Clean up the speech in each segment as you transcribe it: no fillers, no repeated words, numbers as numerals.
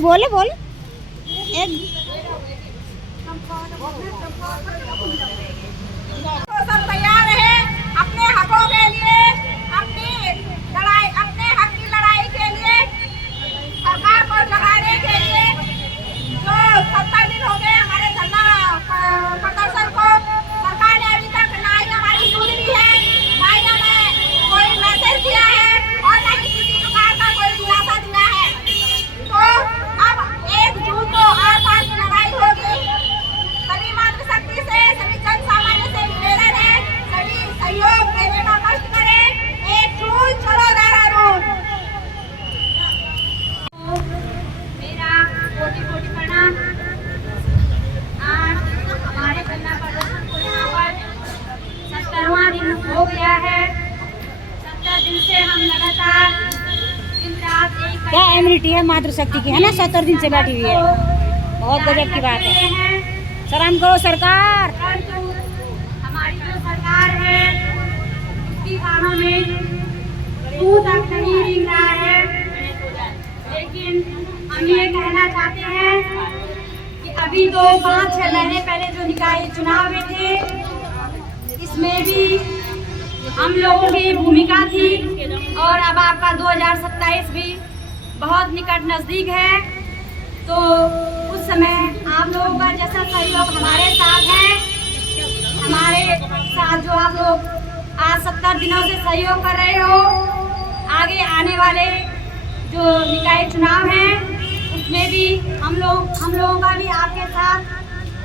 बोले बोले एक तो सब तैयार है अपने हकों के लिए, अपनी लड़ाई, अपने हक की लड़ाई के लिए, सरकार को जगाने के लिए। जो 70 दिन हो गए हमारे धरना प्रदर्शन को, सरकार ने अभी तक ना ही हमारी सुनी है, ना ही हमें कोई मैसेज दिया है और ना ही किसी प्रकार का कोई दिलासा दिया है। तो अब 1 जून को आर पार की लड़ाई होगी। सभी मातृशक्ति से, सभी जन सामान्य से निवेदन है, सभी सहयोग देने का कष्ट करें। 1 जून चलो देहरादून। मेरा कोटि-कोटि प्रणाम। आज हमारे धरना प्रदर्शन को यहाँ पर 70वां दिन हो गया है। 70 दिन से हम लगातार दिन रात एक क्या एमिनिटी है मातृशक्ति की, है ना। 70 दिन से बैठी हुई है, बहुत गजब की बात है। सलाम करो सरकार। परंतु हमारी जो सरकार है उसकी कानों में तू तक नहीं रिंग रहा है। लेकिन हम ये कहना चाहते हैं कि अभी तो 5-6 महीने पहले जो निकाय चुनाव हुए थे, इसमें भी हम लोगों की भूमिका थी और अब आपका 2027 भी बहुत निकट नज़दीक है। तो उस समय आप लोगों का जैसा सहयोग हमारे साथ है, हमारे साथ जो आप लोग आज 70 दिनों से सहयोग कर रहे हो, आगे आने वाले जो निकाय चुनाव हैं उसमें भी हम लोगों का भी आपके साथ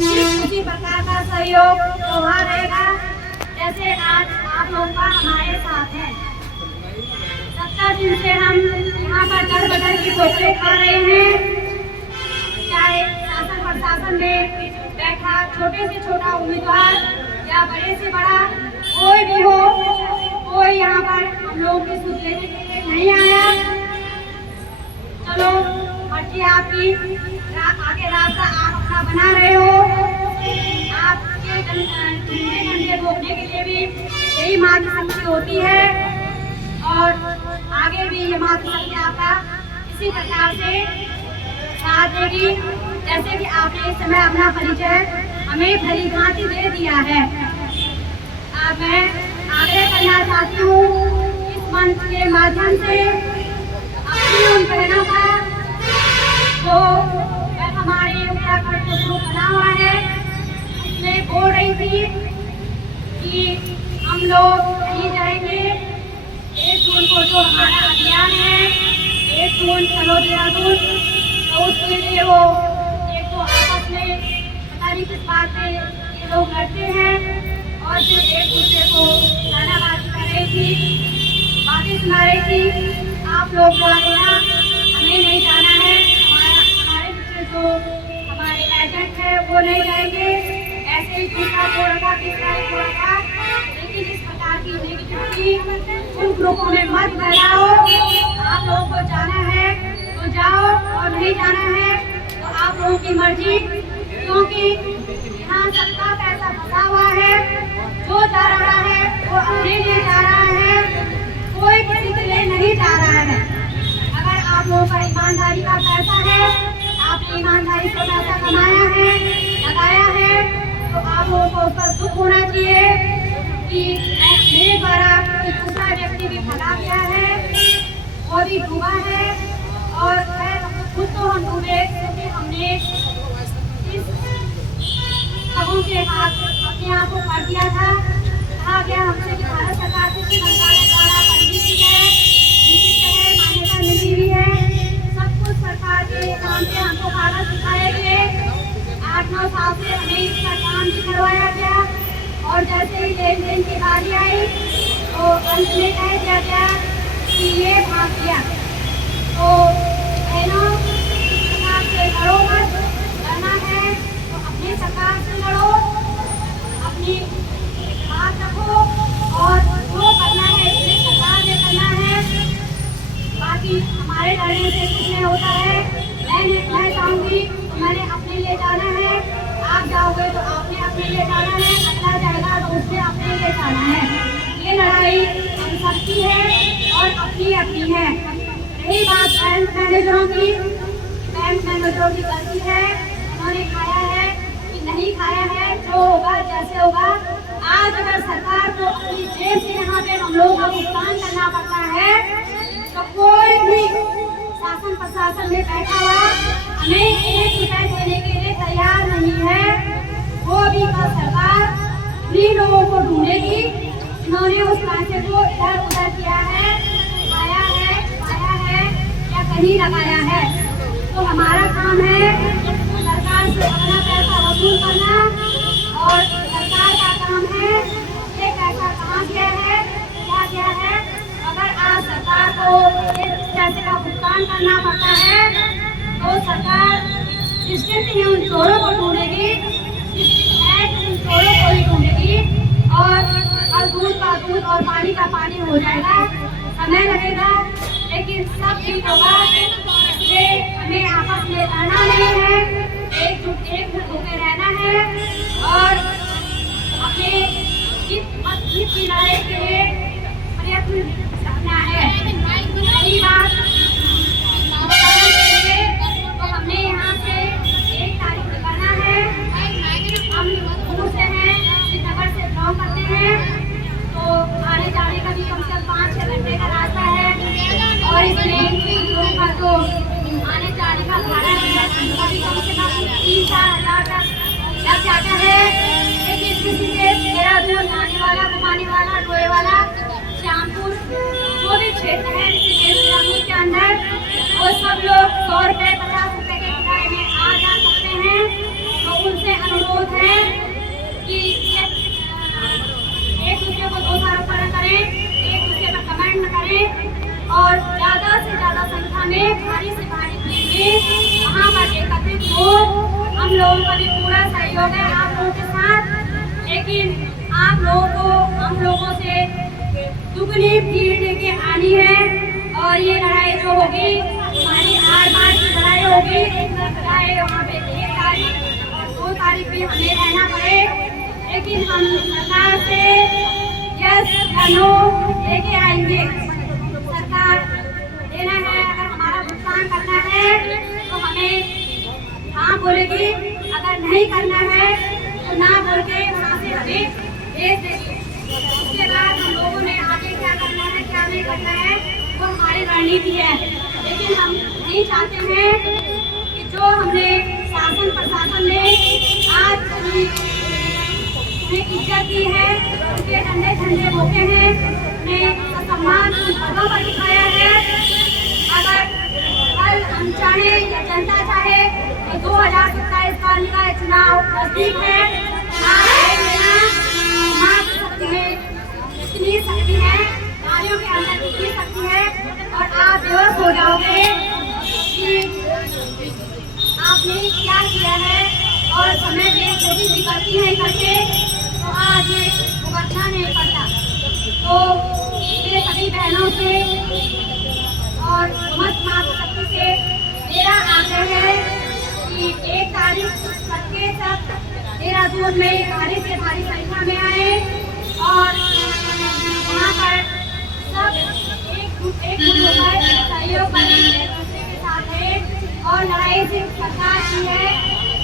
उसी प्रकार का सहयोग होगा रहेगा जैसे आज आप लोगों का हमारे साथ है। 70 दिन से हम यहाँ पर दर बदर की ठोकरें खा रहे हैं, चाहे शासन प्रशासन में बैठा छोटे से छोटा उम्मीदवार या बड़े से बड़ा कोई भी हो, कोई यहाँ पर हम लोगों की सुध लेने के लिए नहीं आया। चलो मर्जी आपकी, आगे रास्ता आप अपना बना रहे हो। आपके धंधे रोकने के लिए भी यही मातृशक्ति होती है और आगे भी ये मातृशक्ति आपका इसी प्रकार से साथ देगी। जैसे कि आपने इस समय अपना परिचय हमें भली भांति दे दिया है। अब मैं आग्रह करना चाहती हूँ इस मंच के माध्यम से अपनी उन बहनों का जो हमारे उत्तराखंड जो ग्रुप बना हुआ है उसमें बोल रही थी कि हम लोग नहीं जाएंगे 1 जून को जो हमारा अभियान है 1 जून चलो देहरादून, तो उसके लिए वो एक तो आपस में पता नहीं किस बात पे ये लोग लड़ते हैं और जो एक दूसरे को नाराबाजी कर रही थी, बातें सुना रही थी। आप लोग जा देना, हमें नहीं जाना है, हमारे पीछे जो हमारे एजेंट है वो नहीं जाएंगे। ऐसे ही दूसरा बोल रहा, तीसरा बोल रहा, लेकिन इस प्रकार की नेगेटिविटी उन ग्रुपों में मत फैलाओ। आप लोगों को जाना है तो जाओ और नहीं जाना है तो आप लोगों की मर्जी, क्योंकि यहाँ सबका पैसा फंसा हुआ है। जो जा रहा है वो अपने लिए जा रहा है, कोई किसी के लिए नहीं जा रहा है। अगर आप लोगों का ईमानदारी का पैसा है, आपने ईमानदारी से पैसा कमाया है, लगाया है, तो आप लोगों को उसका दुख होना चाहिए कि मेरे द्वारा कोई दूसरा व्यक्ति भी भगा गया है, वो भी डूबा है। और खुद तो हम डूबे क्योंकि हमने इस खबरों के हाथ अपने आप को कर दिया था। कहा गया हमसे कि भारत सरकार से मंत्रालय द्वारा पंजीकृत है, मान्यता मिली हुई है, सब कुछ सरकार के नाम पे हमको कागज दिखाए गए। 8-9 साल से हमें इसका काम भी करवाया गया और जैसे ही लेन देन की बारी आई तो अंत में कह दिया गया कि ये भाग गया। तो बहनों सरकार से लड़ो मत, लड़ना है तो अपनी सरकार से लड़ो, अपनी बात रखो और जो करना है इसलिए सरकार ने करना है। बाकी हमारे लड़ने से कुछ नहीं होता है। मैं चाहूँगी मैंने अपने लिए जाना है, आप जाओगे तो आपने अपने लिए जाना है, अगला जाएगा तो उसने अपने लिए जाना है। ये लड़ाई हम सबकी है और अपनी अपनी है। रही बात बैंक मैनेजरों की, बैंक बैंक में मेजोरिटी गलती है, उन्होंने खाया है कि नहीं खाया है, जो होगा जैसे होगा। आज अगर सरकार को अपनी जेब से यहाँ पे हम लोगों का भुगतान करना पड़ता है तो कोई भी शासन प्रशासन में बैठा हुआ हमें 1 रुपया देने के लिए तैयार नहीं है। वो भी कल सरकार उन्हीं लोगों को ढूंढेगी जिन्होंने उस पैसे को इधर उधर किया है, खाया है, खाया है या कहीं लगाया है। तो हमारा काम है सरकार से अपना पैसा वसूल करना और सरकार का काम है ये पैसा कहाँ गया है, क्या गया है। अगर आज सरकार को इस पैसे का भुगतान करना पड़ता है तो सरकार निश्चित ही उन चोरों को ढूंढेगी, उन चोरों को ही ढूंढेगी और दूध का दूध और पानी का पानी हो जाएगा। समय लगेगा लेकिन सब ठीक होगा। इसलिए हमें आपस में लड़ना नहीं है, एकजुट होकर रहना है और अपने हित की लड़ाई के लिए प्रयत्न करना है। पहली बात तो हमने यहाँ से 1 तारीख निकलना है। हम दूर से हैं, श्रीनगर से बिलोंग करते हैं, तो आने जाने का भी कम से कम 5-6 घंटे का रास्ता है और इसमें लोगों का जो आने जाने का भाड़ा है उसका भी कम से कम 3-4 हज़ार तक लग जाता है। लेकिन किसी से मेरा दूर आने वाला, घुमाने वाला, टोए वाला, श्यामपुर जो भी क्षेत्र है ऋषिकेश के अंदर, वो सब लोग 100 रुपये 50 रुपये के किराए में आ जा सकते हैं। तो उनसे अनुरोध है कि एक दूसरे को दोषारोपण न करें, एक दूसरे पर कमेंट न करें और ज़्यादा से ज़्यादा संख्या में भारी से भारी भीड़ में वहाँ पर एकत्रित हो। हम लोगों का भी पूरा सहयोग है आप लोगों के साथ, लेकिन आप लोगों को हम लोगों से दुगनी भीड़ लेके आनी है और ये लड़ाई जो होगी हमारी 8 मार्च की लड़ाई होगी। चाहे वहाँ पे 1 तारीख और 2 तारीख भी हमें रहना पड़े, लेकिन हम सरकार से यस या नो लेके आएंगे। सरकार देना है, अगर हमारा भुगतान करना है तो हमें हाँ बोलेगी, अगर नहीं करना है तो ना बोल के वहाँ से हमें भेज देगी। उसके बाद हम लोगों ने आगे क्या करना है क्या नहीं करना है वो हमारी रणनीति है। लेकिन हम नहीं चाहते हैं कि जो हमने शासन प्रशासन ने आज इज्जत दी है, उनके ठंडे ठंडे मौके हैं, उन्हें सम्मान पदों पर दिखाया है। अगर कल हम चाहे या जनता चाहे तो 2027 का निकाय चुनाव नजदीक है। इतनी शक्ति है, नारियों के अंदर इतनी शक्ति है और आप बेहोश हो जाओगे कि आपने क्या किया है और समय पे जो भी गलती नहीं करते तो आज ये भुगतना नहीं पड़ता। तो मेरे सभी बहनों से और मत मातृशक्ति से मेरा आग्रह है कि 1 तारीख सबके सब देहरादून में भारी से भारी संख्या में आए और वहाँ पर सब एक होकर सहयोग करें, एक दूसरे के साथ है और लड़ाई सिर्फ सरकार की है,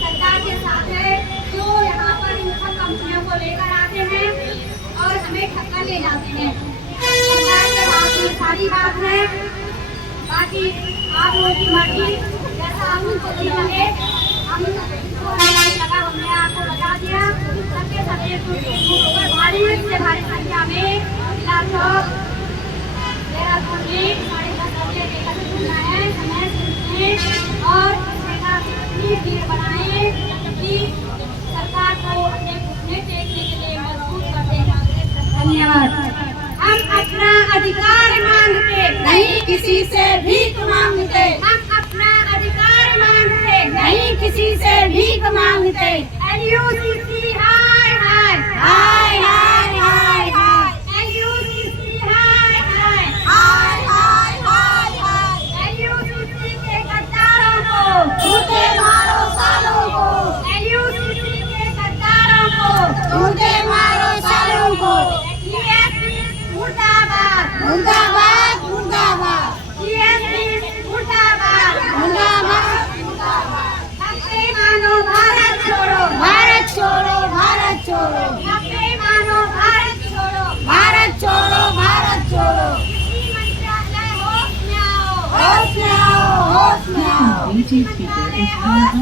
सरकार के साथ है जो यहाँ पर इन सब कंपनियों को लेकर आते हैं और हमें ठक्कर ले जाते हैं। सरकार के हाथ में सारी बात है, बाकी आप लोगों की मर्जी, जैसा हम उनको लगे हम लगा हमने आपको बता दिया। सबके सबके भारी से भारी संख्या में जिला चौक देहरादून में 10:30 बजे एकत्रित होना है। समय सुनते और इतनी भीड़ बनाए कि सरकार को अपने घुटने टेकने के लिए मजबूर कर देगा। धन्यवाद। हम अपना अधिकार मांगते नहीं किसी से भीख मांगते, हम अपना अधिकार मांगते नहीं किसी से भीख मांगते। LUCC हाय हाय हाय हाय हाय हाय LUCC हाय हाय हाय हाय हाय हाय LUCC के गद्दारों को झूठे मारो सालों को, LUCC के गद्दारों को झूठे मारो सालों को। मुर्दाबाद मुर्दाबाद मुर्दाबाद मुर्दाबाद मुर्दाबाद waiting figure is high.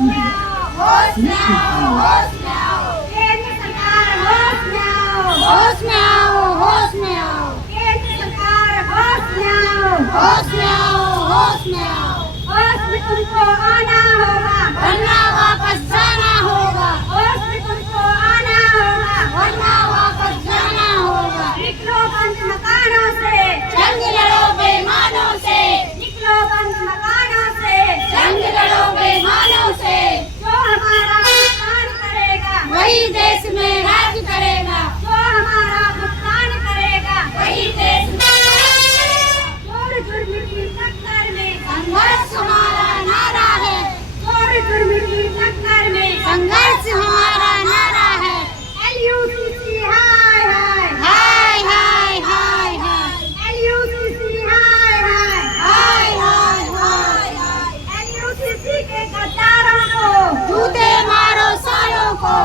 होश में आओ, होश में आओ। केंद्र सरकार होश में आओ, होश में आओ, होश में आओ। केंद्र सरकार होश में आओ, होश में आओ, होश में आओ। होश में तुमको आना होगा, वरना वापस जाना होगा। होश में तुमको आना होगा, वरना वापस जाना होगा। निकलो बंद मकानों से, जंग लड़ो बेईमानों से। निकलो बंद मकानों से, जंग लड़ो बेईमानों से। जो हमारा भुगतान करेगा, वही देश में राज करेगा। जो हमारा भुगतान करेगा, वही देश में राज करेगा। चोर जुर्म की टक्कर में संघर्ष हमारा नारा है। चोर जुर्म की टक्कर में संघर्ष हमारा नारा है। LUCC हाय हाय, हाय हाय हाय हाय। LUCC हाय हाय, हाय हाय हाय हाय। LUCC के गद्दारों को जूते मारो सालों को।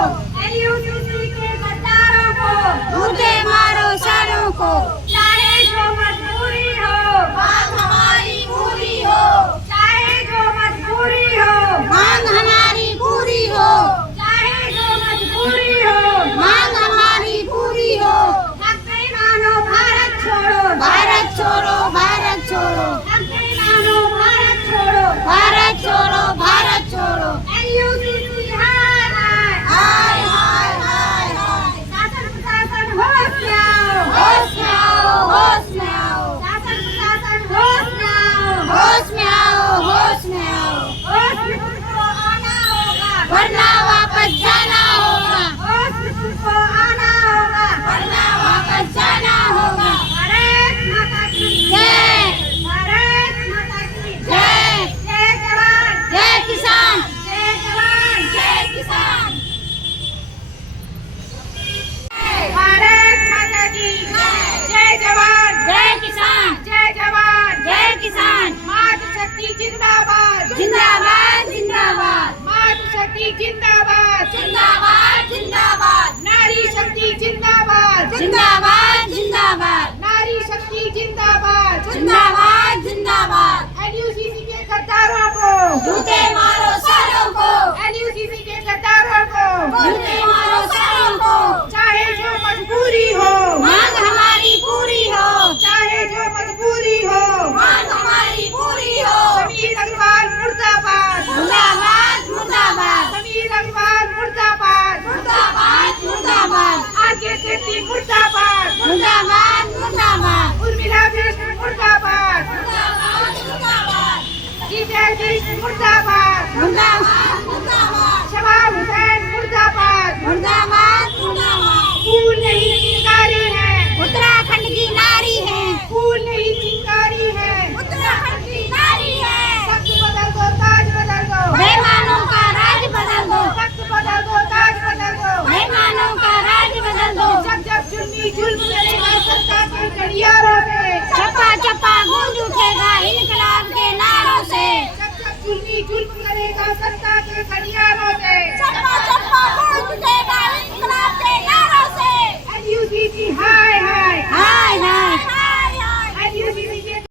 LUCC के गद्दारों को जूते मारो सालों को। चाहे जो मजबूरी हो, मांग हमारी पूरी हो। चाहे जो मजबूरी हो, मांग हमारी पूरी हो। चाहे जो मजबूरी हो, मांग हमारी पूरी हो। हक मानो भारत छोड़ो, भारत छोड़ो, भारत छोड़ो। हक मानो भारत छोड़ो, भारत छोड़ो, भारत छोड़ो। LUCC हाय हाय, हाय हाय हाय हाय। शासन प्रशासन होश में आओ, होश में आओ, होश में आओ। शासन प्रशासन होश में आओ, होश में आओ, होश में आओ। होश में तुमको आना होगा, वरना वापस जाना होगा। होश में तुमको आना होगा, वरना वापस जाना होगा। भारत माता की जय, भारत माता की जय। जय जवान, जय किसान, जय जवान, जय किसान। भारत माता की जय। जय जवान, जय किसान, जय जवान, जय किसान। मातृशक्ति जिंदाबाद, जिंदाबाद, जिंदाबाद। मातृशक्ति जिंदाबाद, जिंदाबाद, जिंदाबाद। नारी शक्ति जिंदाबाद, जिंदाबाद, जिंदाबाद। नारी शक्ति जिंदाबाद, जिंदाबाद, जिंदाबाद। LUCC के गद्दारों को जूते मारो सालों को। LUCC के गद्दारों को जूते मारो सालों को। चाहे जो मजबूरी हो, मांग हमारी पूरी हो। चाहे जो मजबूरी हो, मांग हमारी पूरी हो। समीर अग्रवाल मुर्दाबाद, मुर्दाबाद, मुर्दाबाद। समीर अग्रवाल मुर्दाबाद, मुर्दाबाद, मुर्दाबाद। आगे शेट्टी मुर्दाबाद, मुर्दाबाद, मुर्दाबाद। उर्मिला कृष्ण मुर्दाबाद, मुर्दाबाद, मुर्दाबाद। विजय कृष्ण मुर्दाबाद, मुर्दाबाद, मुर्दाबाद। शबाब हुसैन मुर्दाबाद, मुर्दाबाद, मुर्दाबाद। फूल नहीं चिंगारी है, उत्तराखंड की नारी है। फूल नहीं चिंगारी है, उत्तराखंड की नारी है। सख्त बदल दो, ताज बदल दो, बेईमानों का राज बदल दो। सख्त बदल दो, ताज बदल दो, बेईमानों का राज बदल दो। जब जब जुल्मी जुल्म करेगा सत्ता के गलियारों से, चप्पा चप्पा गूंज उठेगा इनकलाब के नारों से। जब जब जुल्मी जुल्म करेगा सत्ता के गलियारों से, चप्पा चप्पा गूंज उठेगा इनकलाब के नारों से। LUCC हाय